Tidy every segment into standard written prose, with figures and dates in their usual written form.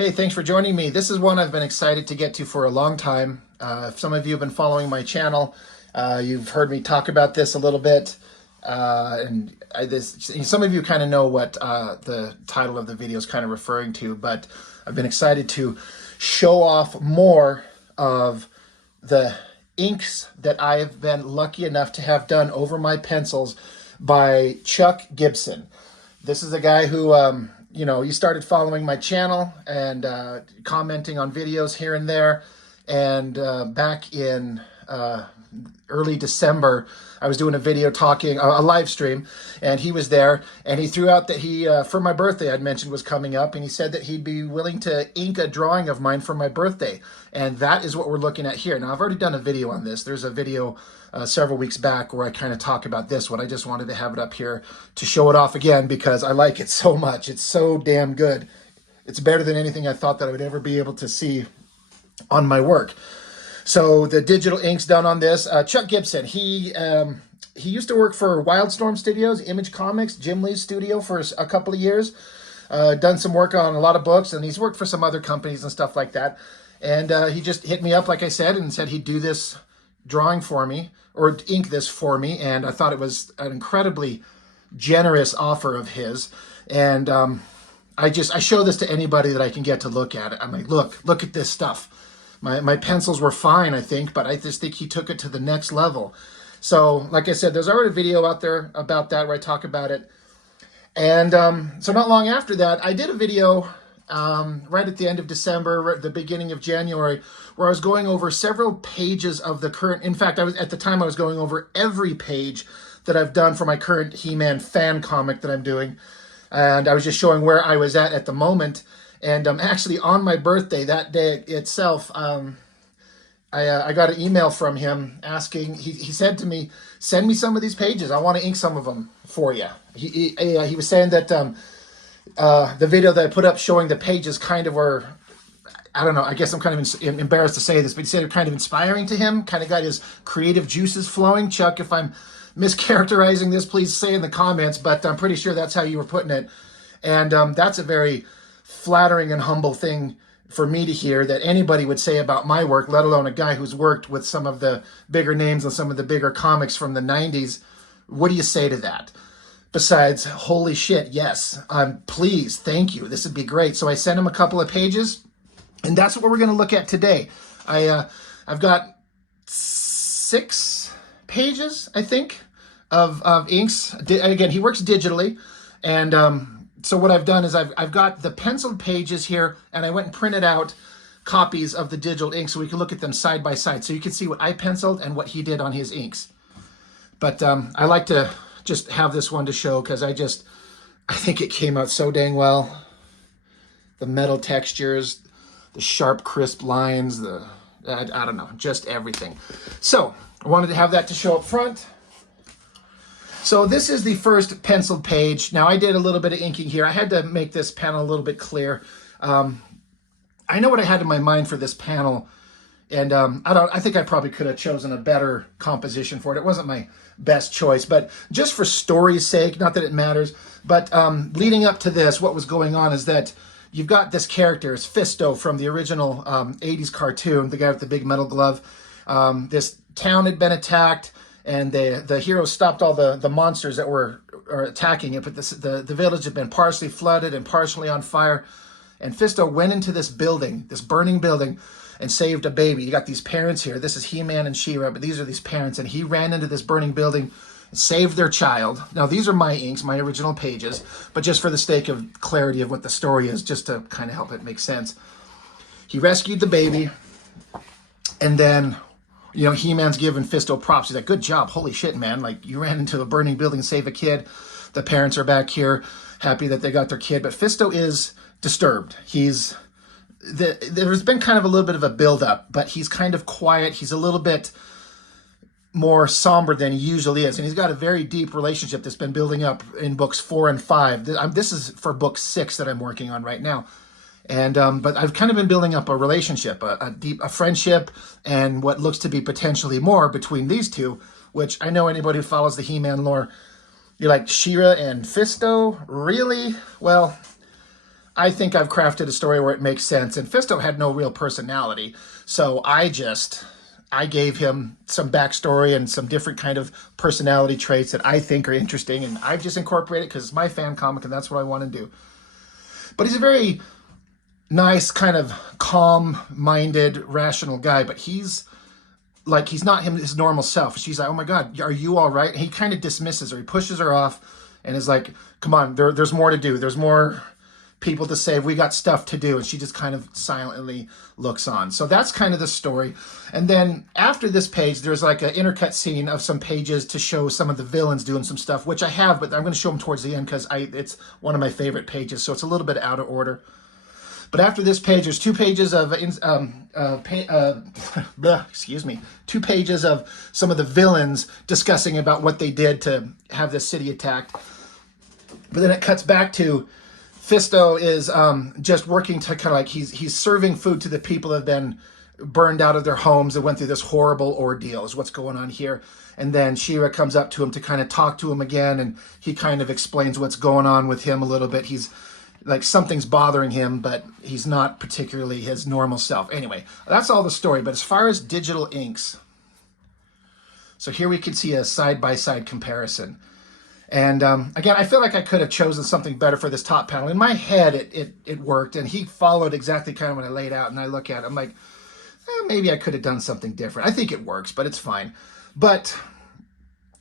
Hey, thanks for joining me. This is one I've been excited to get to for a long time. If some of you have been following my channel, you've heard me talk about this a little bit. Some of you kind of know what the title of the video is kind of referring to, but I've been excited to show off more of the inks that I've been lucky enough to have done over my pencils by Chuck Gibson. This is a guy who, he started following my channel and commenting on videos here and there. And back in early December, I was doing a video talking, a live stream, and he was there, and he threw out that he, for my birthday, I'd mentioned was coming up, and he said that he'd be willing to ink a drawing of mine for my birthday. And that is what we're looking at here. Now, I've already done a video on this. There's a video several weeks back where I kind of talk about this one. I just wanted to have it up here to show it off again because I like it so much. It's so damn good. It's better than anything I thought that I would ever be able to see on my work. So the digital inks done on this, Chuck Gibson, he used to work for WILDSTORM Studios, Image Comics, Jim Lee's studio for a couple of years. Done some work on a lot of books, and he's worked for some other companies and stuff like that. And he just hit me up, like I said, and said he'd do this drawing for me, or ink this for me, and I thought it was an incredibly generous offer of his. And I show this to anybody that I can get to look at it. I'm like, look at this stuff. My pencils were fine, I think, but I just think he took it to the next level. So, like I said, there's already a video out there about that where I talk about it. And so not long after that, I did a video right at the end of December, right at the beginning of January, where I was going over several pages of the current, in fact, at the time I was going over every page that I've done for my current He-Man fan comic that I'm doing. And I was just showing where I was at the moment. And actually on my birthday, that day itself, I got an email from him asking, he said to me, send me some of these pages. I want to ink some of them for you. He was saying that the video that I put up showing the pages kind of were, I don't know, I guess I'm kind of embarrassed to say this, but he said they're kind of inspiring to him, kind of got his creative juices flowing. Chuck, if I'm mischaracterizing this, please say in the comments, but I'm pretty sure that's how you were putting it. And that's a very flattering and humble thing for me to hear that anybody would say about my work, let alone a guy who's worked with some of the bigger names and some of the bigger comics from the 90s. What do you say to that? Besides, holy shit, yes, please, thank you. This would be great. So I sent him a couple of pages, and that's what we're going to look at today. I've got 6 pages, I think, of inks. Again, he works digitally, and so what I've done is I've got the penciled pages here, and I went and printed out copies of the digital ink so we can look at them side by side, so you can see what I penciled and what he did on his inks. But I like to just have this one to show because I think it came out so dang well. The metal textures, the sharp, crisp lines, I don't know, just everything. So I wanted to have that to show up front. So this is the first penciled page. Now I did a little bit of inking here. I had to make this panel a little bit clear. I know what I had in my mind for this panel, and I think I probably could have chosen a better composition for it. It wasn't my best choice, but just for story's sake, not that it matters, but leading up to this, what was going on is that you've got this character, it's Fisto from the original 80s cartoon, the guy with the big metal glove. This town had been attacked, and the heroes stopped all the monsters that were attacking it, but the village had been partially flooded and partially on fire. And Fisto went into this building, this burning building, and saved a baby. You got these parents here. This is He-Man and She-Ra, but these are these parents. And he ran into this burning building and saved their child. Now, these are my inks, my original pages, but just for the sake of clarity of what the story is, just to kind of help it make sense. He rescued the baby, and then He-Man's giving Fisto props. He's like, good job. Holy shit, man. Like, you ran into a burning building and saved a kid. The parents are back here, happy that they got their kid. But Fisto is disturbed. There's been kind of a little bit of a build-up, but he's kind of quiet. He's a little bit more somber than he usually is. And he's got a very deep relationship that's been building up in books 4 and 5. This is for book 6 that I'm working on right now. And but I've kind of been building up a relationship, a friendship, and what looks to be potentially more between these two, which I know anybody who follows the He-Man lore, you're like, She-Ra and Fisto? Really? Well, I think I've crafted a story where it makes sense. And Fisto had no real personality. So I gave him some backstory and some different kind of personality traits that I think are interesting. And I've just incorporated it because it's my fan comic and that's what I want to do. But he's a very nice, kind of calm-minded, rational guy. But he's not his normal self. She's like, oh my God, are you all right? And he kind of dismisses her. He pushes her off and is like, come on, there's more to do. There's more people to save. We got stuff to do. And she just kind of silently looks on. So that's kind of the story. And then after this page, there's like an intercut scene of some pages to show some of the villains doing some stuff, which I have, but I'm going to show them towards the end because it's one of my favorite pages. So it's a little bit out of order. But after this page, there's 2 pages of, excuse me, 2 pages of some of the villains discussing about what they did to have this city attacked. But then it cuts back to Fisto is just working to kind of like, he's serving food to the people that have been burned out of their homes and went through this horrible ordeal is what's going on here. And then She-Ra comes up to him to kind of talk to him again, and he kind of explains what's going on with him a little bit. He's like, something's bothering him, but he's not particularly his normal self. Anyway, that's all the story. But as far as digital inks, so here we can see a side-by-side comparison. And again, I feel like I could have chosen something better for this top panel. In my head, it worked, and he followed exactly kind of what I laid out. And I look at it, I'm like, maybe I could have done something different. I think it works, but it's fine. But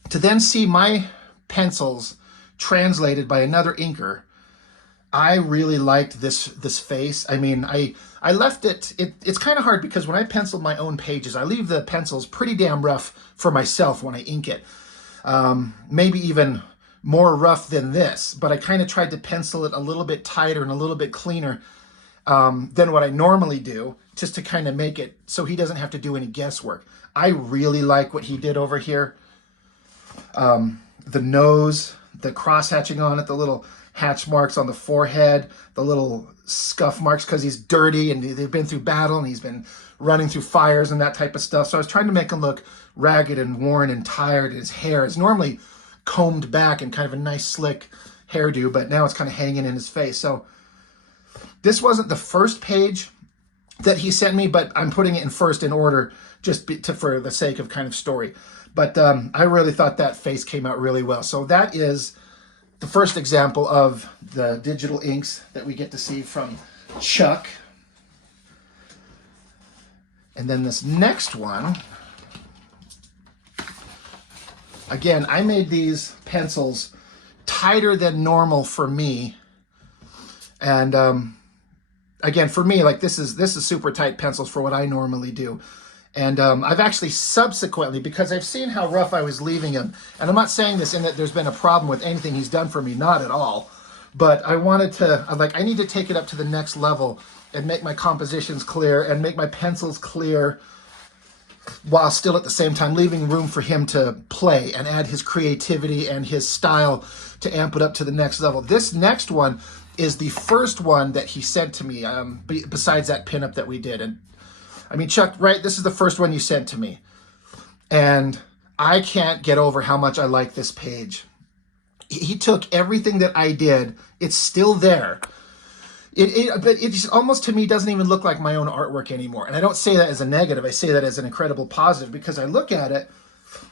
to then see my pencils translated by another inker, I really liked this face. I mean, I left it's kind of hard because when I penciled my own pages, I leave the pencils pretty damn rough for myself when I ink it. Maybe even more rough than this, but I kind of tried to pencil it a little bit tighter and a little bit cleaner than what I normally do, just to kind of make it so he doesn't have to do any guesswork. I really like what he did over here. The nose, the cross hatching on it, the little hatch marks on the forehead, the little scuff marks because he's dirty and they've been through battle and he's been running through fires and that type of stuff. So I was trying to make him look ragged and worn and tired. His hair is normally combed back and kind of a nice slick hairdo, but now it's kind of hanging in his face. So this wasn't the first page that he sent me, but I'm putting it in first in order just for the sake of kind of story. But I really thought that face came out really well. So that is the first example of the digital inks that we get to see from Chuck. And then this next one, again, I made these pencils tighter than normal for me. And again, for me, like this is super tight pencils for what I normally do. And I've actually subsequently, because I've seen how rough I was leaving him, and I'm not saying this in that there's been a problem with anything he's done for me, not at all. But I wanted to, I need to take it up to the next level and make my compositions clear and make my pencils clear while still at the same time leaving room for him to play and add his creativity and his style to amp it up to the next level. This next one is the first one that he sent to me, besides that pinup that we did. And I mean, Chuck, right, this is the first one you sent to me. And I can't get over how much I like this page. He took everything that I did. It's still there. But it just almost, to me, doesn't even look like my own artwork anymore. And I don't say that as a negative. I say that as an incredible positive, because I look at it,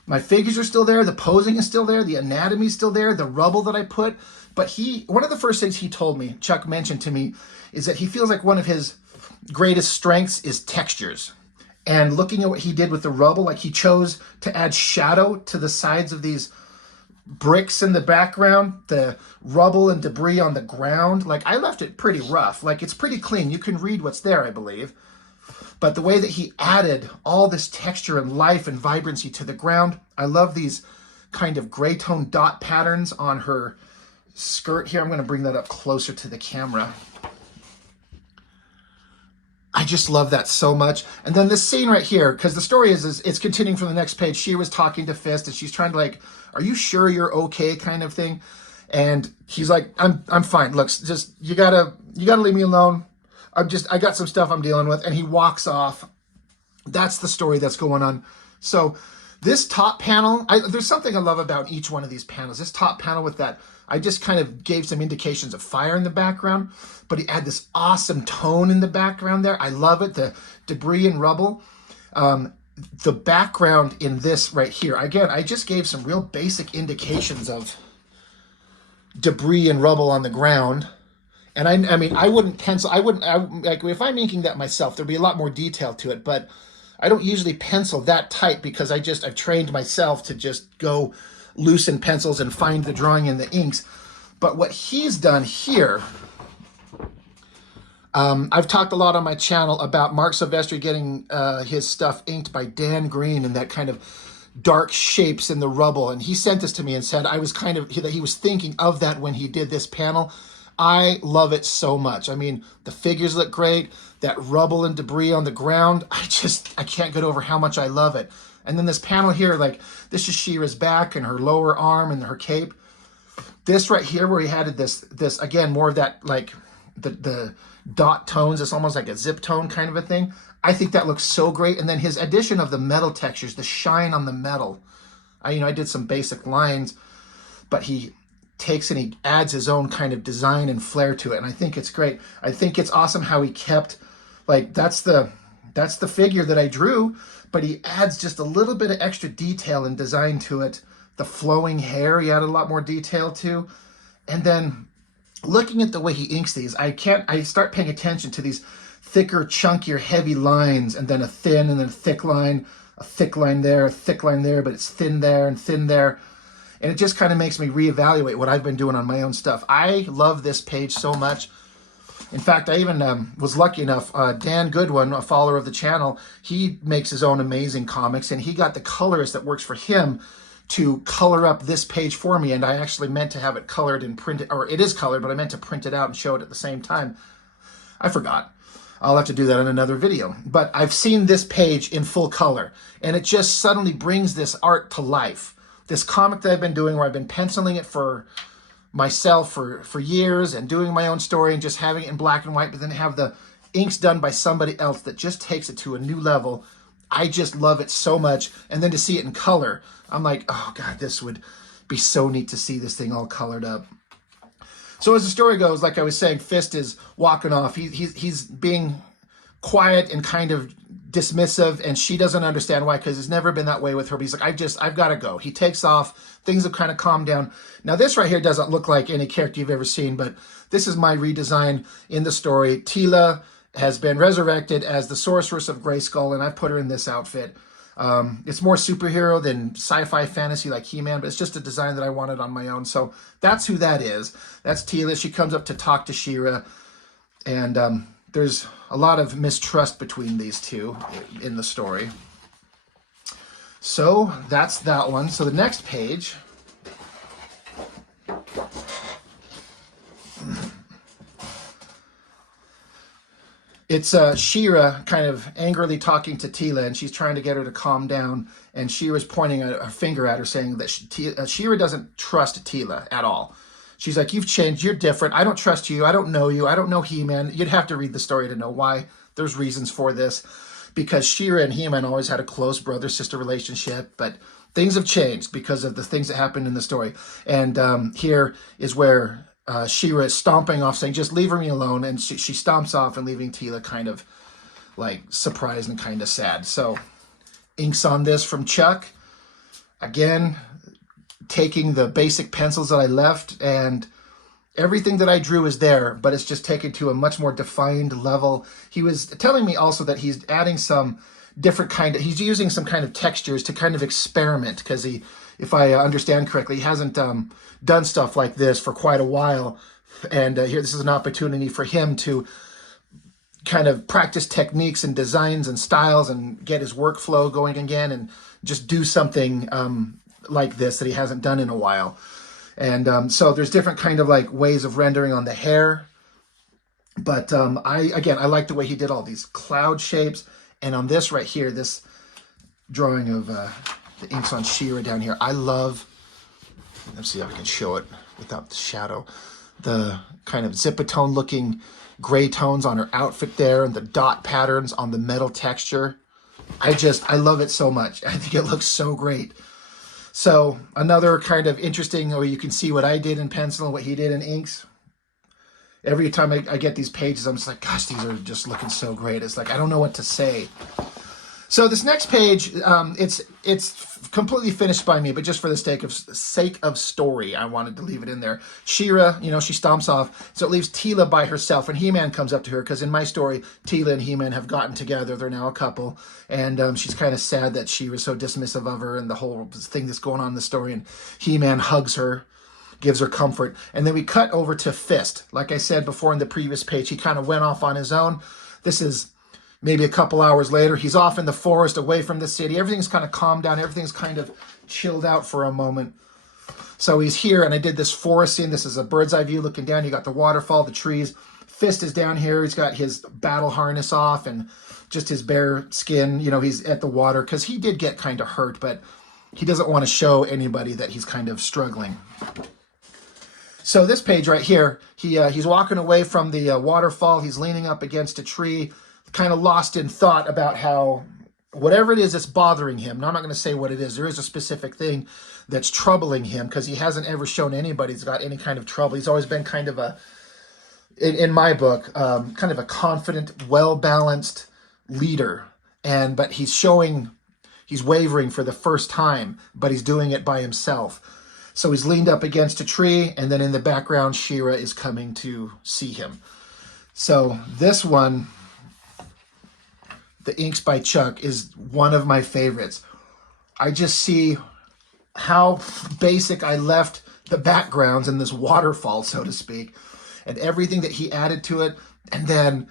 my figures are still there, the posing is still there, the anatomy is still there, the rubble that I put. But one of the first things he told me, Chuck mentioned to me, is that he feels like one of his greatest strengths is textures. And looking at what he did with the rubble, like he chose to add shadow to the sides of these bricks in the background, the rubble and debris on the ground. Like, I left it pretty rough. Like, it's pretty clean. You can read what's there, I believe. But the way that he added all this texture and life and vibrancy to the ground, I love these kind of gray tone dot patterns on her skirt here. I'm going to bring that up closer to the camera. I just love that so much. And then this scene right here, because the story is it's continuing from the next page. She was talking to Fist, and she's trying to, like, are you sure you're okay, kind of thing. And he's like, I'm fine. Look, just you gotta leave me alone. I got some stuff I'm dealing with. And he walks off. That's the story that's going on. So This top panel, there's something I love about each one of these panels. This top panel with that, I just kind of gave some indications of fire in the background, but he had this awesome tone in the background there. I love it, the debris and rubble. The background in this right here, again, I just gave some real basic indications of debris and rubble on the ground. And I mean, I wouldn't pencil, like if I'm inking that myself, there'd be a lot more detail to it, but I don't usually pencil that tight because I've trained myself to just go loosen pencils and find the drawing in the inks. But what he's done here, I've talked a lot on my channel about Mark Silvestri getting his stuff inked by Dan Green and that kind of dark shapes in the rubble. And he sent this to me and said that he was thinking of that when he did this panel. I love it so much. I mean, the figures look great. That rubble and debris on the ground, I can't get over how much I love it. And then this panel here, like, this is She-Ra's back and her lower arm and her cape. This right here where he had this again, more of that, like, the dot tones. It's almost like a zip tone kind of a thing. I think that looks so great. And then his addition of the metal textures, the shine on the metal. I did some basic lines, but he takes and he adds his own kind of design and flair to it, and I think it's great. I think it's awesome how he kept, like, that's the figure that I drew, but he adds just a little bit of extra detail and design to it. The flowing hair, he added a lot more detail to. And then looking at the way he inks these, I start paying attention to these thicker, chunkier, heavy lines, and then a thin and then a thick line there, a thick line there, but it's thin there and thin there. And it just kind of makes me reevaluate what I've been doing on my own stuff. I love this page so much. In fact, I even was lucky enough, Dan Goodwin, a follower of the channel, he makes his own amazing comics, and he got the colorist that works for him to color up this page for me, and I actually meant to have it colored and printed, or it is colored, but I meant to print it out and show it at the same time. I forgot. I'll have to do that in another video. But I've seen this page in full color, and it just suddenly brings this art to life. This comic that I've been doing where I've been penciling it for myself for years and doing my own story and just having it in black and white, but then have the inks done by somebody else that just takes it to a new level. I just love it so much. And then to see it in color, I'm like, oh God, this would be so neat to see this thing all colored up. So as the story goes, like I was saying, Fist is walking off. He's being quiet and kind of dismissive, and she doesn't understand why, because it's never been that way with her. But he's like, I've got to go. He takes off. Things have kind of calmed down. Now this right here doesn't look like any character you've ever seen, but this is my redesign in the story. Teela has been resurrected as the Sorceress of Grayskull, and I put her in this outfit. It's more superhero than sci-fi fantasy like He-Man, but it's just a design that I wanted on my own. So that's who that is. That's Teela. She comes up to talk to She-Ra, and there's a lot of mistrust between these two in the story. So that's that one. So the next page, it's She-Ra kind of angrily talking to Teela, and she's trying to get her to calm down, and She-Ra's pointing a finger at her, saying that She-Ra doesn't trust Teela at all. She's like, you've changed, you're different, I don't trust you, I don't know you, I don't know He-Man. You'd have to read the story to know why. There's reasons for this, because She-Ra and He-Man always had a close brother-sister relationship, but things have changed because of the things that happened in the story. And here is where She-Ra is stomping off, saying, just leave me alone, and she stomps off and leaving Teela kind of like surprised and kind of sad. So inks on this from Chuck. Again, taking the basic pencils that I left, and everything that I drew is there, but it's just taken to a much more defined level. He was telling me also that he's adding some different he's using some kind of textures to kind of experiment, because if I understand correctly, he hasn't done stuff like this for quite a while, and here this is an opportunity for him to kind of practice techniques and designs and styles and get his workflow going again, and just do something like this that he hasn't done in a while. And so there's different kind of like ways of rendering on the hair, but I like the way he did all these cloud shapes. And on this right here, this drawing of the inks on She-Ra down here, I love, let's see if I can show it without the shadow, the kind of zipatone looking gray tones on her outfit there, and the dot patterns on the metal texture. I love it so much. I think it looks so great. So another kind of interesting, or you can see what I did in pencil and what he did in inks. Every time I get these pages, I'm just like, gosh, these are just looking so great. It's like, I don't know what to say. So this next page, it's completely finished by me, but just for the sake of story, I wanted to leave it in there. She-Ra, you know, she stomps off, so it leaves Teela by herself, and He-Man comes up to her, because in my story, Teela and He-Man have gotten together. They're now a couple, and she's kind of sad that she was so dismissive of her and the whole thing that's going on in the story, and He-Man hugs her, gives her comfort, and then we cut over to Fist. Like I said before in the previous page, he kind of went off on his own. This is maybe a couple hours later. He's off in the forest, away from the city. Everything's kind of calmed down. Everything's kind of chilled out for a moment. So he's here, and I did this forest scene. This is a bird's eye view looking down. You got the waterfall, the trees. Fist is down here. He's got his battle harness off and just his bare skin. You know, he's at the water because he did get kind of hurt, but he doesn't want to show anybody that he's kind of struggling. So this page right here, he's walking away from the waterfall. He's leaning up against a tree, kind of lost in thought about how whatever it is that's bothering him. Now, I'm not going to say what it is. There is a specific thing that's troubling him because he hasn't ever shown anybody he's got any kind of trouble. He's always been kind of a, in my book, kind of a confident, well-balanced leader. But he's wavering for the first time, but he's doing it by himself. So he's leaned up against a tree, and then in the background, She-Ra is coming to see him. So this one, the inks by Chuck, is one of my favorites. I just see how basic I left the backgrounds in this waterfall, so to speak, and everything that he added to it. And then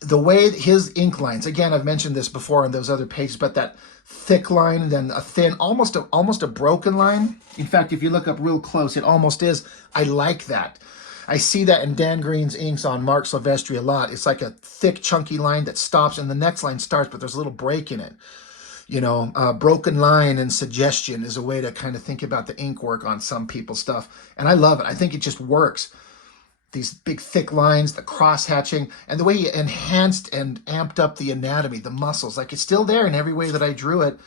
the way his ink lines, again, I've mentioned this before on those other pages, but that thick line and then a thin, almost a broken line. In fact, if you look up real close, it almost is. I like that. I see that in Dan Green's inks on Mark Silvestri a lot. It's like a thick, chunky line that stops, and the next line starts, but there's a little break in it. You know, broken line and suggestion is a way to kind of think about the ink work on some people's stuff. And I love it. I think it just works. These big, thick lines, the cross-hatching, and the way he enhanced and amped up the anatomy, the muscles. Like, it's still there in every way that I drew it.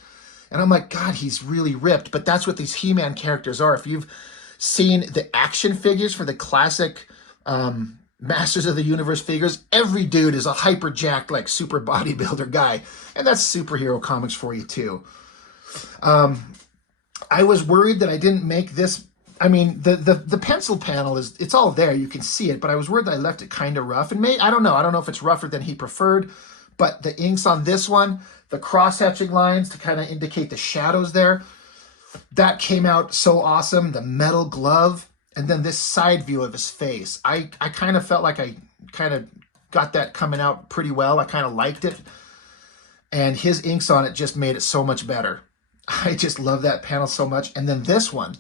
And I'm like, God, he's really ripped. But that's what these He-Man characters are. If you've seen the action figures for the classic Masters of the Universe figures, every dude is a hyper jacked, like, super bodybuilder guy. And that's superhero comics for you, too. I was worried that I didn't make this. I mean, the pencil panel it's all there. You can see it, but I was worried that I left it kind of rough. And I don't know. I don't know if it's rougher than he preferred, but the inks on this one, the cross-hatching lines to kind of indicate the shadows there, that came out so awesome. The metal glove, and then this side view of his face. I kind of felt like I kind of got that coming out pretty well. I kind of liked it. And his inks on it just made it so much better. I just love that panel so much. And then this one,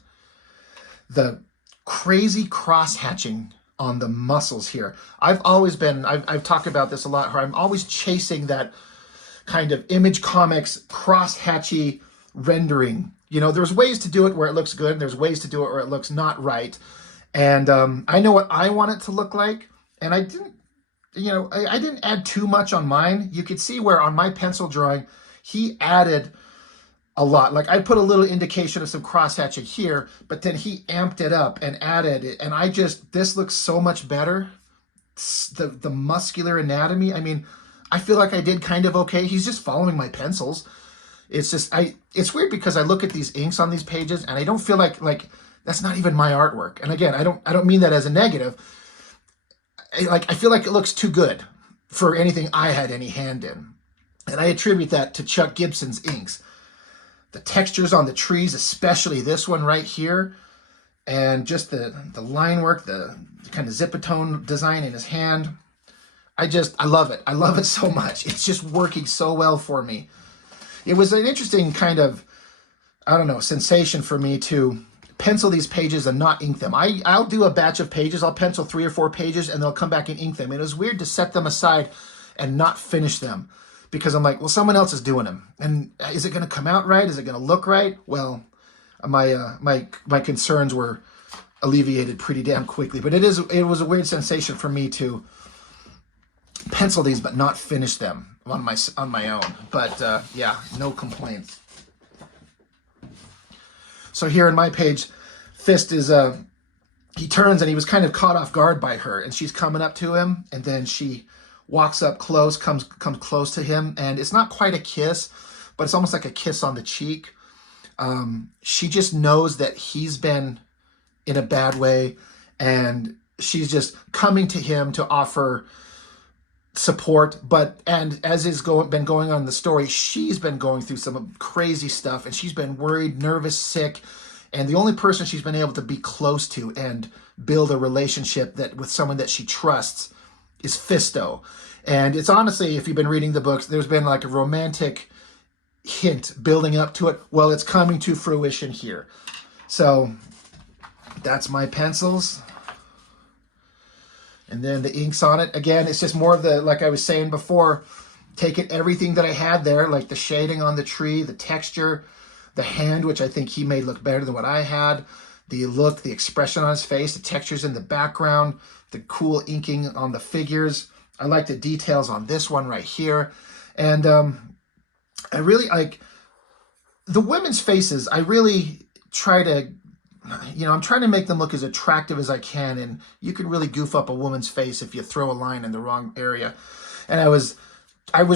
the crazy cross-hatching on the muscles here. I've talked about this a lot, where I'm always chasing that kind of Image Comics cross-hatchy rendering. You know, there's ways to do it where it looks good, and there's ways to do it where it looks not right. And I know what I want it to look like, and I didn't add too much on mine. You could see where on my pencil drawing, he added a lot. Like, I put a little indication of some cross-hatching here, but then he amped it up and added it. And this looks so much better. The muscular anatomy. I mean, I feel like I did kind of okay. He's just following my pencils. It's just, it's weird because I look at these inks on these pages and I don't feel like that's not even my artwork. And again, I don't mean that as a negative. I feel like it looks too good for anything I had any hand in. And I attribute that to Chuck Gibson's inks. The textures on the trees, especially this one right here, and just the line work, the kind of zipatone design in his hand. I love it. I love it so much. It's just working so well for me. It was an interesting kind of, I don't know, sensation for me to pencil these pages and not ink them. I'll do a batch of pages. I'll pencil 3 or 4 pages and they'll come back and ink them. And it was weird to set them aside and not finish them, because I'm like, well, someone else is doing them. And is it going to come out right? Is it going to look right? Well, my concerns were alleviated pretty damn quickly. But it was a weird sensation for me to pencil these but not finish them, on my own. But yeah, no complaints. So here in my page, Fist is he turns and he was kind of caught off guard by her, and she's coming up to him, and then she walks up close, comes close to him, and it's not quite a kiss, but it's almost like a kiss on the cheek. She just knows that he's been in a bad way, and she's just coming to him to offer support. And as is been going on in the story, she's been going through some crazy stuff, and she's been worried, nervous, sick, and the only person she's been able to be close to and build a relationship with someone that she trusts is Fisto. And it's honestly, if you've been reading the books, there's been like a romantic hint building up to it. Well, it's coming to fruition here. So that's my pencils. And then the inks on it. Again, it's just more of the, like I was saying before, taking everything that I had there, like the shading on the tree, the texture, the hand, which I think he made look better than what I had, the look, the expression on his face, the textures in the background, the cool inking on the figures. I like the details on this one right here. And I really like the women's faces. I really try to, I'm trying to make them look as attractive as I can, and you can really goof up a woman's face if you throw a line in the wrong area. And I was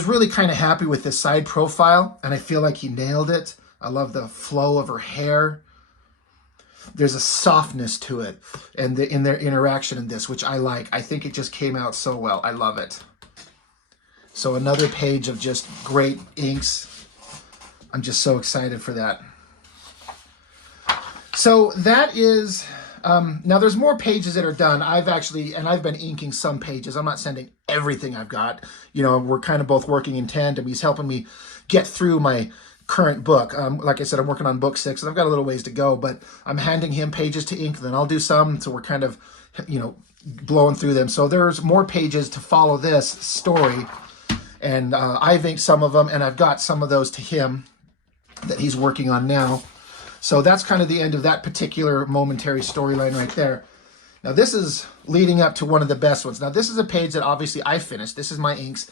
really kind of happy with this side profile, and I feel like he nailed it. I love the flow of her hair. There's a softness to it, and in their interaction in this, which I like. I think it just came out so well. I love it. So another page of just great inks. I'm just so excited for that. So that is, now there's more pages that are done. I've been inking some pages. I'm not sending everything I've got. We're kind of both working in tandem. He's helping me get through my current book. Like I said, I'm working on book 6, and I've got a little ways to go, but I'm handing him pages to ink, and then I'll do some. So we're kind of, blowing through them. So there's more pages to follow this story, and I've inked some of them, and I've got some of those to him that he's working on now. So that's kind of the end of that particular momentary storyline right there. Now this is leading up to one of the best ones. Now this is a page that obviously I finished. This is my inks.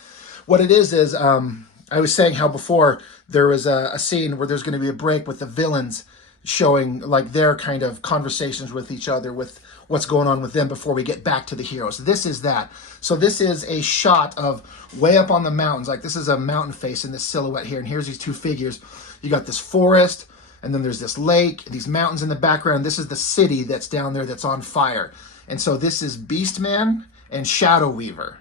What it is I was saying how before there was a scene where there's going to be a break with the villains showing like their kind of conversations with each other, with what's going on with them before we get back to the heroes. This is that. So this is a shot of way up on the mountains. Like this is a mountain face in this silhouette here. And here's these two figures. You got this forest, and then there's this lake, these mountains in the background. This is the city that's down there that's on fire. And so this is Beastman and Shadow Weaver.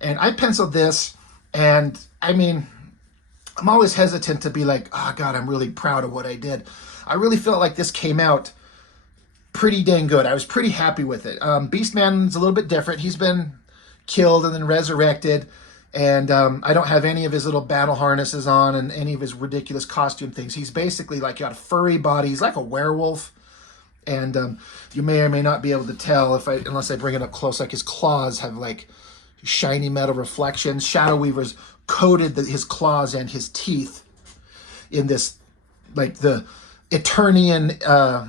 And I penciled this, and I mean, I'm always hesitant to be like, oh God, I'm really proud of what I did. I really felt like this came out pretty dang good. I was pretty happy with it. Beastman's a little bit different. He's been killed and then resurrected, and I don't have any of his little battle harnesses on and any of his ridiculous costume things. He's basically like got a furry body. He's like a werewolf, and you may or may not be able to tell unless I bring it up close. Like his claws have like shiny metal reflections. Shadow Weaver's coated his claws and his teeth in this, like the Eternian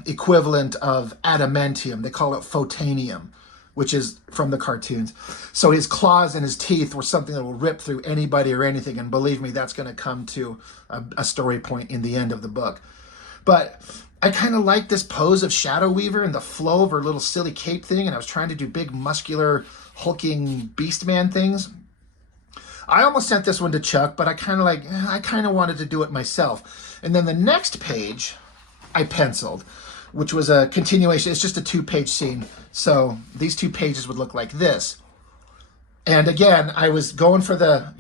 equivalent of adamantium. They call it photanium, which is from the cartoons. So his claws and his teeth were something that will rip through anybody or anything, and believe me, that's going to come to a story point in the end of the book. But I kind of like this pose of Shadow Weaver and the flow of her little silly cape thing, and I was trying to do big, muscular, hulking Beastman things. I almost sent this one to Chuck, but I kind of wanted to do it myself. And then the next page I penciled, which was a continuation. It's just a 2-page scene. So these 2 pages would look like this. And again, I was going for the,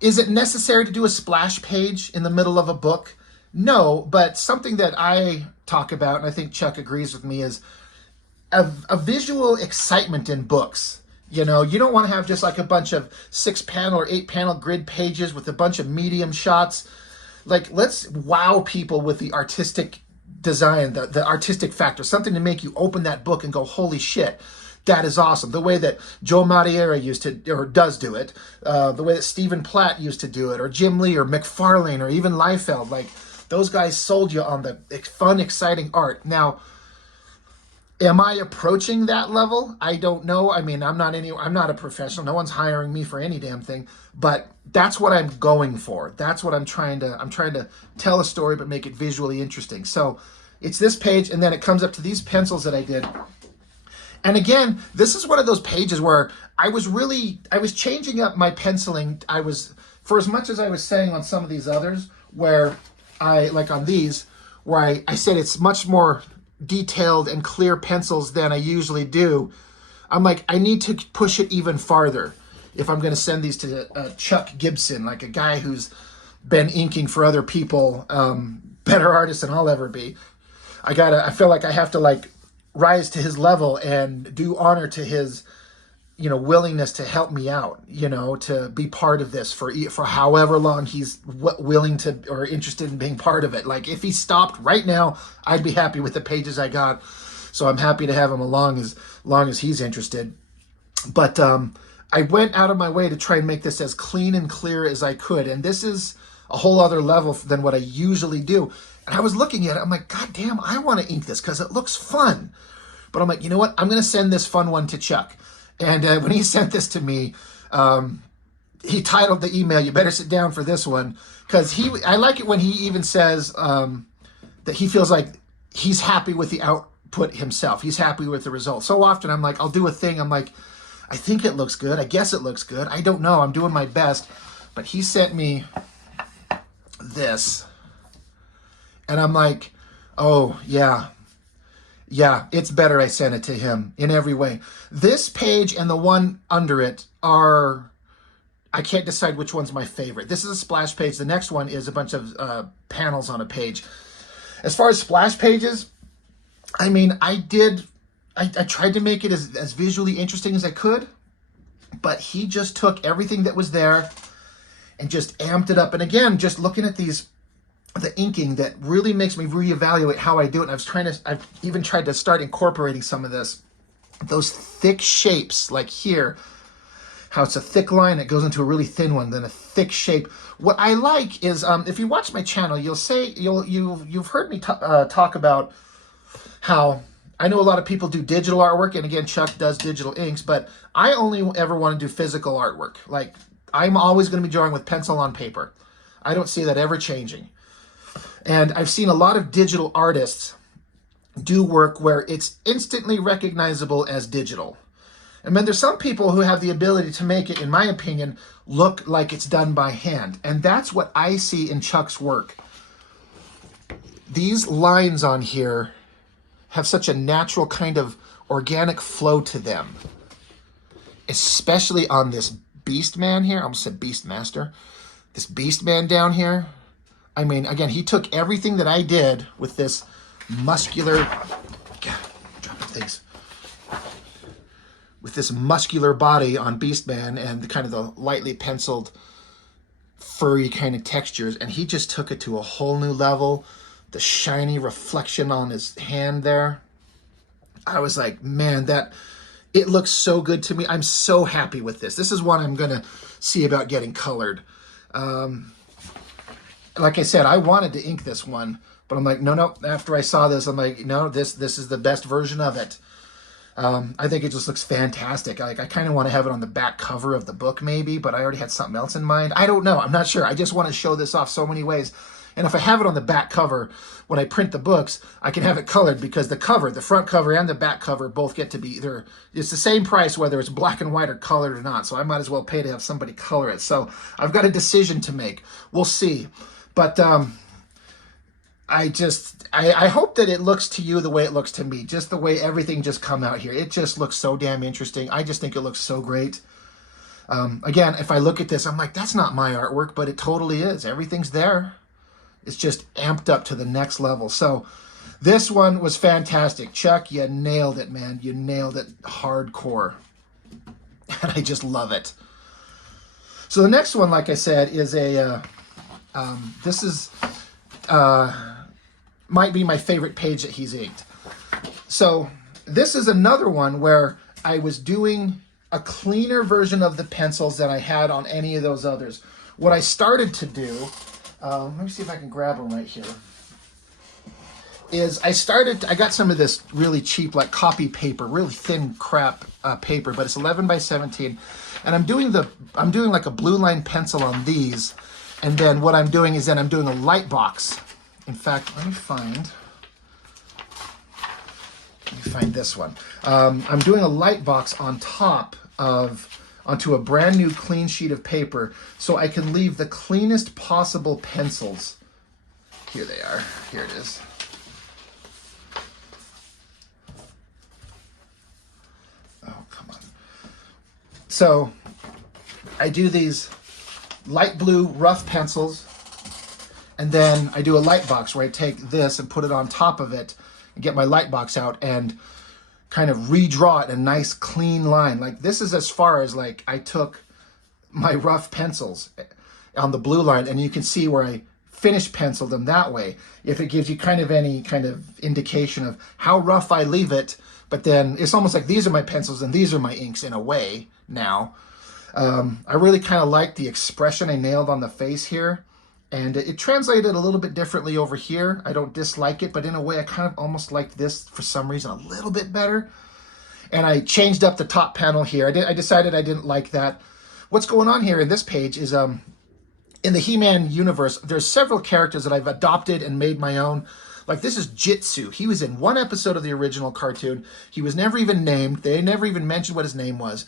is it necessary to do a splash page in the middle of a book? No, but something that I talk about, and I think Chuck agrees with me, is a visual excitement in books. You don't want to have just like a bunch of 6-panel or 8-panel grid pages with a bunch of medium shots. Like, let's wow people with the artistic design, the artistic factor, something to make you open that book and go, holy shit, that is awesome. The way that Joe Madureira used to, or does do it, the way that Stephen Platt used to do it, or Jim Lee, or McFarlane, or even Liefeld, like those guys sold you on the fun, exciting art. Now, Am I approaching that level? I don't know. I mean, I'm not a professional. No one's hiring me for any damn thing, but that's what I'm going for. That's what I'm trying to tell a story, but make it visually interesting. So it's this page, and then it comes up to these pencils that I did. And again, this is one of those pages where I was changing up my penciling. For as much as I was saying on some of these others, where like on these, where I said it's much more detailed and clear pencils than I usually do. I'm like, I need to push it even farther if I'm going to send these to Chuck Gibson, like a guy who's been inking for other people, better artists than I'll ever be. I feel like I have to like rise to his level and do honor to his, willingness to help me out, to be part of this for however long he's willing to or interested in being part of it. Like if he stopped right now, I'd be happy with the pages I got. So I'm happy to have him along as long as he's interested. But I went out of my way to try and make this as clean and clear as I could. And this is a whole other level than what I usually do. And I was looking at it, I'm like, God damn, I want to ink this because it looks fun. But I'm like, you know what? I'm going to send this fun one to Chuck. And when he sent this to me, he titled the email, "You better sit down for this one." Because I like it when he even says that he feels like he's happy with the output himself. He's happy with the result. So often I'm like, I'll do a thing. I'm like, I think it looks good. I guess it looks good. I don't know. I'm doing my best. But he sent me this. And I'm like, oh, yeah. Yeah, it's better I sent it to him in every way. This page and the one under it are, I can't decide which one's my favorite. This is a splash page. The next one is a bunch of panels on a page. As far as splash pages, I mean, I tried to make it as visually interesting as I could, but he just took everything that was there and just amped it up. And again, just looking at the inking, that really makes me reevaluate how I do it. And I've even tried to start incorporating some of those thick shapes, like here, how it's a thick line, it goes into a really thin one, then a thick shape. What I like is, if you watch my channel, you've heard me talk about how I know a lot of people do digital artwork, and again, Chuck does digital inks, but I only ever want to do physical artwork. Like, I'm always going to be drawing with pencil on paper. I don't see that ever changing. And I've seen a lot of digital artists do work where it's instantly recognizable as digital. And then there's some people who have the ability to make it, in my opinion, look like it's done by hand. And that's what I see in Chuck's work. These lines on here have such a natural kind of organic flow to them. Especially on this Beast Man here. I almost said Beast Master. This Beast Man down here. I mean, again, he took everything that I did with this muscular, dropping things, with this muscular body on Beastman and the kind of the lightly penciled, furry kind of textures, and he just took it to a whole new level. The shiny reflection on his hand there. I was like, man, it looks so good to me. I'm so happy with this. This is one I'm going to see about getting colored. Like I said, I wanted to ink this one, but I'm like, no. After I saw this, I'm like, no, this is the best version of it. I think it just looks fantastic. Like, I kind of want to have it on the back cover of the book maybe, but I already had something else in mind. I don't know. I'm not sure. I just want to show this off so many ways. And if I have it on the back cover, when I print the books, I can have it colored, because the cover, the front cover and the back cover both get to be either, it's the same price whether it's black and white or colored or not. So I might as well pay to have somebody color it. So I've got a decision to make. We'll see. But I hope that it looks to you the way it looks to me, just the way everything just come out here. It just looks so damn interesting. I just think it looks so great. Again, if I look at this, I'm like, that's not my artwork, but it totally is. Everything's there. It's just amped up to the next level. So this one was fantastic. Chuck, you nailed it, man. You nailed it hardcore. And I just love it. So the next one, like I said, is this is might be my favorite page that he's inked. So this is another one where I was doing a cleaner version of the pencils than I had on any of those others. What I started to do, let me see if I can grab them right here, is I got some of this really cheap, like copy paper, really thin crap paper, but it's 11 by 17. And I'm doing like a blue line pencil on these. And then what I'm doing is then I'm doing a light box. In fact, let me find this one. I'm doing a light box on top onto a brand new clean sheet of paper so I can leave the cleanest possible pencils. Here they are. Here it is. Oh, come on. So I do these light blue rough pencils, and then I do a light box where I take this and put it on top of it and get my light box out and kind of redraw it in a nice clean line. Like this is as far as like I took my rough pencils on the blue line, and you can see where I finish penciled them that way. If it gives you kind of any kind of indication of how rough I leave it, but then it's almost like these are my pencils and these are my inks in a way now. I really kind of like the expression I nailed on the face here, and it translated a little bit differently over here. I don't dislike it, but in a way I kind of almost like this for some reason a little bit better. And I changed up the top panel here. I decided I didn't like that. What's going on here in this page is in the He-Man universe, there's several characters that I've adopted and made my own. Like this is Jitsu. He was in one episode of the original cartoon. He was never even named. They never even mentioned what his name was.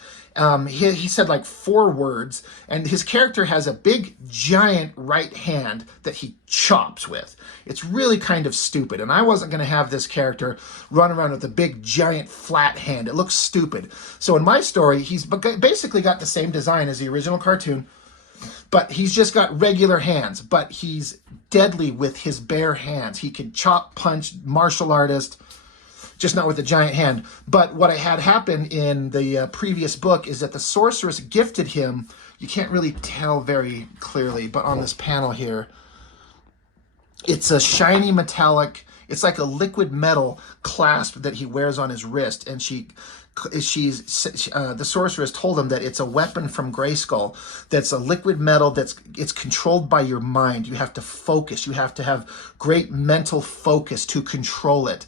He said like 4 words, and his character has a big, giant right hand that he chops with. It's really kind of stupid, and I wasn't going to have this character run around with a big, giant, flat hand. It looks stupid. So in my story, he's basically got the same design as the original cartoon, but he's just got regular hands, but he's deadly with his bare hands. He can chop, punch, martial artist, just not with a giant hand. But what I had happen in the previous book is that the sorceress gifted him, you can't really tell very clearly, but on this panel here, it's a shiny metallic, it's like a liquid metal clasp that he wears on his wrist, and the sorceress told him that it's a weapon from Grayskull that's a liquid metal it's controlled by your mind. You have to focus. You have to have great mental focus to control it.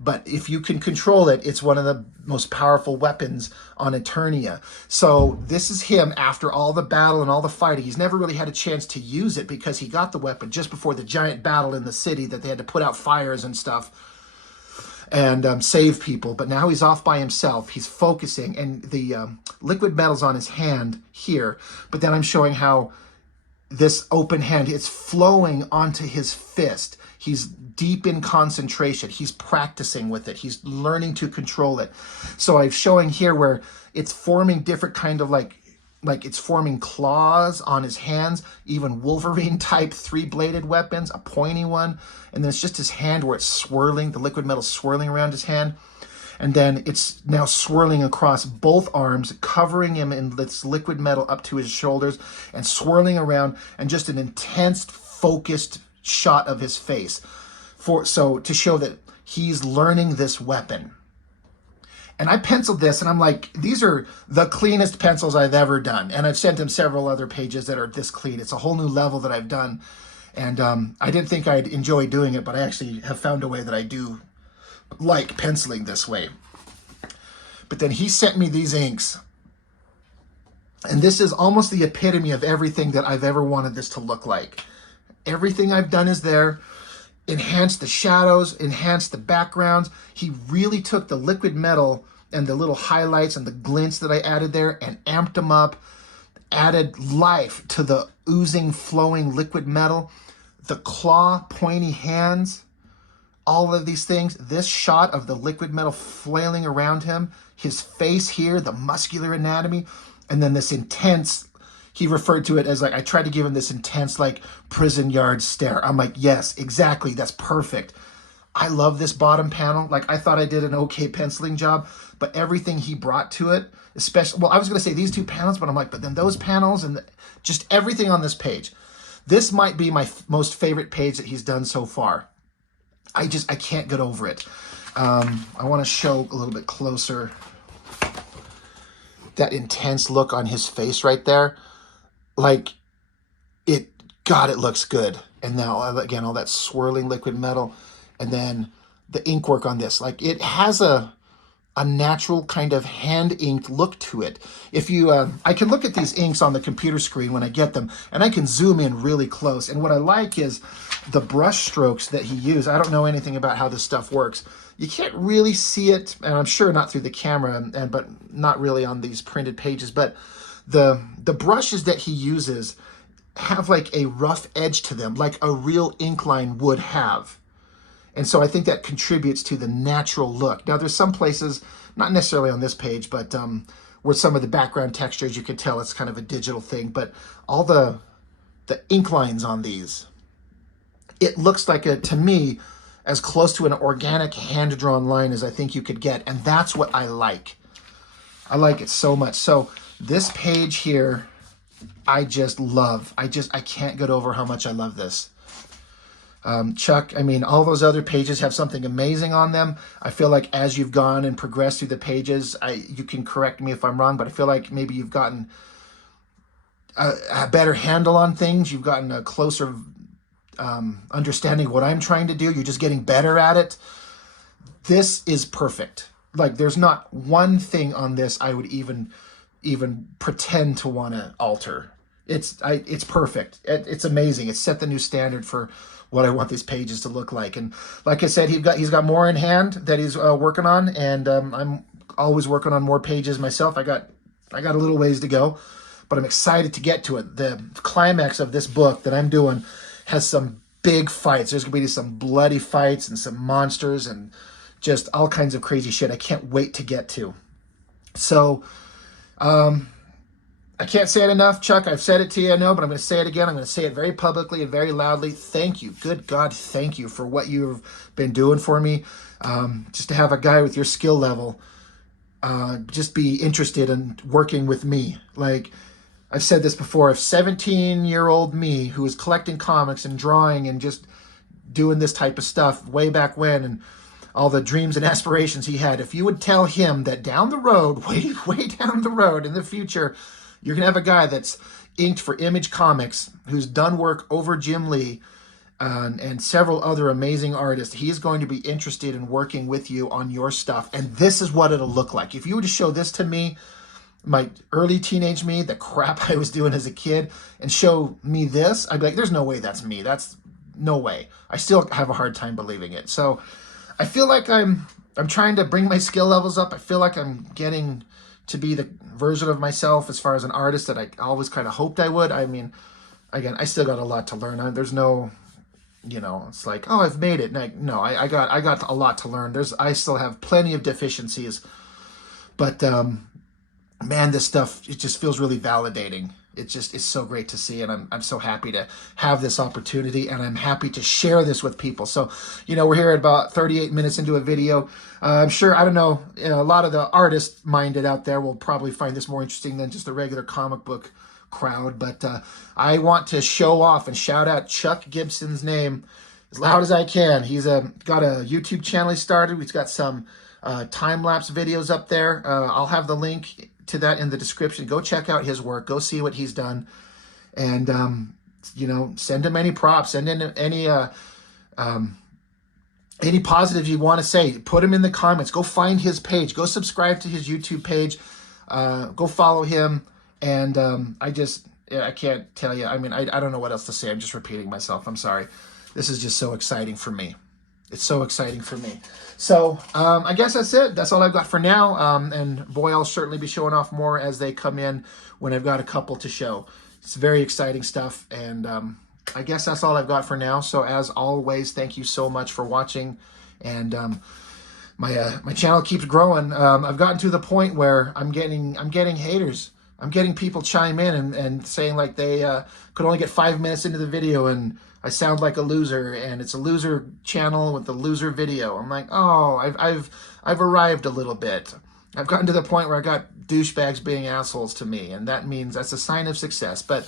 But if you can control it, it's one of the most powerful weapons on Eternia. So this is him after all the battle and all the fighting. He's never really had a chance to use it because he got the weapon just before the giant battle in the city that they had to put out fires and stuff and save people. But now he's off by himself. He's focusing, and the liquid metal's on his hand here. But then I'm showing how this open hand, it's flowing onto his fist. He's deep in concentration. He's practicing with it. He's learning to control it. So I'm showing here where it's forming different kind of like it's forming claws on his hands, even Wolverine type 3-bladed weapons, a pointy one. And then it's just his hand where it's swirling, the liquid metal swirling around his hand. And then it's now swirling across both arms, covering him in this liquid metal up to his shoulders and swirling around, and just an intense focused shot of his face so to show that he's learning this weapon. And I penciled this, and I'm like, these are the cleanest pencils I've ever done. And I've sent him several other pages that are this clean. It's a whole new level that I've done. And I didn't think I'd enjoy doing it, but I actually have found a way that I do like penciling this way. But then he sent me these inks. And this is almost the epitome of everything that I've ever wanted this to look like. Everything I've done is there. Enhanced the shadows, enhanced the backgrounds. He really took the liquid metal and the little highlights and the glints that I added there and amped them up, added life to the oozing, flowing liquid metal, the claw, pointy hands, all of these things. This shot of the liquid metal flailing around him, his face here, the muscular anatomy, and then this intense, he referred to it as like, I tried to give him this intense like prison yard stare. I'm like, yes, exactly. That's perfect. I love this bottom panel. Like I thought I did an okay penciling job, but everything he brought to it, especially, well, I was going to say these 2 panels, but I'm like, but then those panels and just everything on this page. This might be my most favorite page that he's done so far. I can't get over it. I want to show a little bit closer that intense look on his face right there. Like, God, it looks good. And now, again, all that swirling liquid metal. And then the ink work on this. Like, it has a natural kind of hand inked look to it. If you, I can look at these inks on the computer screen when I get them, and I can zoom in really close. And what I like is the brush strokes that he used. I don't know anything about how this stuff works. You can't really see it, and I'm sure not through the camera, but not really on these printed pages. But the brushes that he uses have like a rough edge to them, like a real ink line would have. And so I think that contributes to the natural look. Now, there's some places, not necessarily on this page, but where some of the background textures, you can tell it's kind of a digital thing. But all the ink lines on these, it looks like, to me, as close to an organic hand-drawn line as I think you could get. And that's what I like. I like it so much. So this page here, I just love. I can't get over how much I love this. Chuck, I mean, all those other pages have something amazing on them. I feel like as you've gone and progressed through the pages, you can correct me if I'm wrong, but I feel like maybe you've gotten a better handle on things. You've gotten a closer understanding of what I'm trying to do. You're just getting better at it. This is perfect. Like, there's not one thing on this I would even pretend to want to alter. It's perfect. It's amazing. It's set the new standard for what I want these pages to look like. And like I said, he's got more in hand that he's working on, and I'm always working on more pages myself. I got a little ways to go, but I'm excited to get to it. The climax of this book that I'm doing has some big fights. There's gonna be some bloody fights and some monsters and just all kinds of crazy shit I can't wait to get to. So I can't say it enough, Chuck. I've said it to you, I know, but I'm going to say it again. I'm going to say it very publicly and very loudly. Thank you. Good God, thank you for what you've been doing for me. Just to have a guy with your skill level just be interested in working with me. Like, I've said this before, if 17-year-old me, who was collecting comics and drawing and just doing this type of stuff way back when, and all the dreams and aspirations he had, if you would tell him that down the road, way down the road in the future, you're going to have a guy that's inked for Image Comics, who's done work over Jim Lee and several other amazing artists. He's going to be interested in working with you on your stuff. And this is what it'll look like. If you were to show this to me, my early teenage me, the crap I was doing as a kid, and show me this, I'd be like, there's no way that's me. That's no way. I still have a hard time believing it. So I feel like I'm trying to bring my skill levels up. I feel like I'm getting to be the version of myself as far as an artist that I always kind of hoped I would. I mean, again, I still got a lot to learn. There's no, it's like, oh, I've made it. Like, no, I got a lot to learn. I still have plenty of deficiencies, but man, this stuff, it just feels really validating. It's so great to see, and I'm so happy to have this opportunity, and I'm happy to share this with people. So, we're here at about 38 minutes into a video. I'm sure, I don't know, a lot of the artist-minded out there will probably find this more interesting than just the regular comic book crowd, but I want to show off and shout out Chuck Gibson's name as loud as I can. He's got a YouTube channel he started. He's got some time-lapse videos up there. I'll have the link to that in the description. Go check out his work. Go see what he's done. And, send him any props. Send in any positives you want to say. Put them in the comments. Go find his page. Go subscribe to his YouTube page. Go follow him. And I can't tell you. I mean, I don't know what else to say. I'm just repeating myself. I'm sorry. This is just so exciting for me. It's so exciting for me. So I guess that's it. That's all I've got for now. And boy, I'll certainly be showing off more as they come in when I've got a couple to show. It's very exciting stuff. And I guess that's all I've got for now. So as always, thank you so much for watching. And my channel keeps growing. I've gotten to the point where I'm getting haters. I'm getting people chime in and saying like they could only get 5 minutes into the video and I sound like a loser, and it's a loser channel with a loser video. I'm like, oh, I've arrived a little bit. I've gotten to the point where I got douchebags being assholes to me, and that means that's a sign of success. But,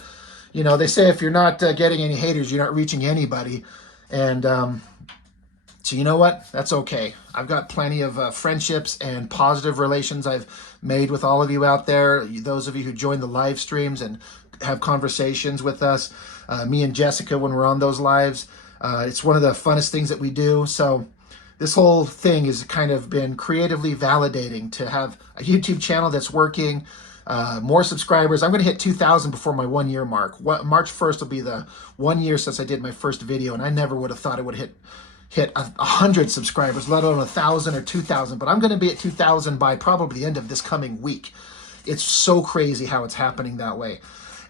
they say if you're not getting any haters, you're not reaching anybody. And so you know what? That's okay. I've got plenty of friendships and positive relations I've made with all of you out there, those of you who join the live streams and have conversations with us. Me and Jessica, when we're on those lives, it's one of the funnest things that we do. So this whole thing has kind of been creatively validating to have a YouTube channel that's working, more subscribers. I'm going to hit 2,000 before my 1 year mark. March 1st will be the 1 year since I did my first video, and I never would have thought it would hit 100 subscribers, let alone 1,000 or 2,000. But I'm going to be at 2,000 by probably the end of this coming week. It's so crazy how it's happening that way.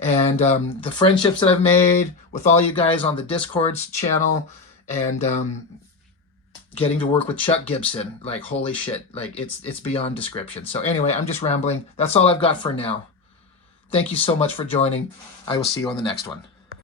And the friendships that I've made with all you guys on the Discord's channel, and getting to work with Chuck Gibson, like, holy shit, like, it's beyond description. So anyway, I'm just rambling. That's all I've got for now. Thank you so much for joining. I will see you on the next one.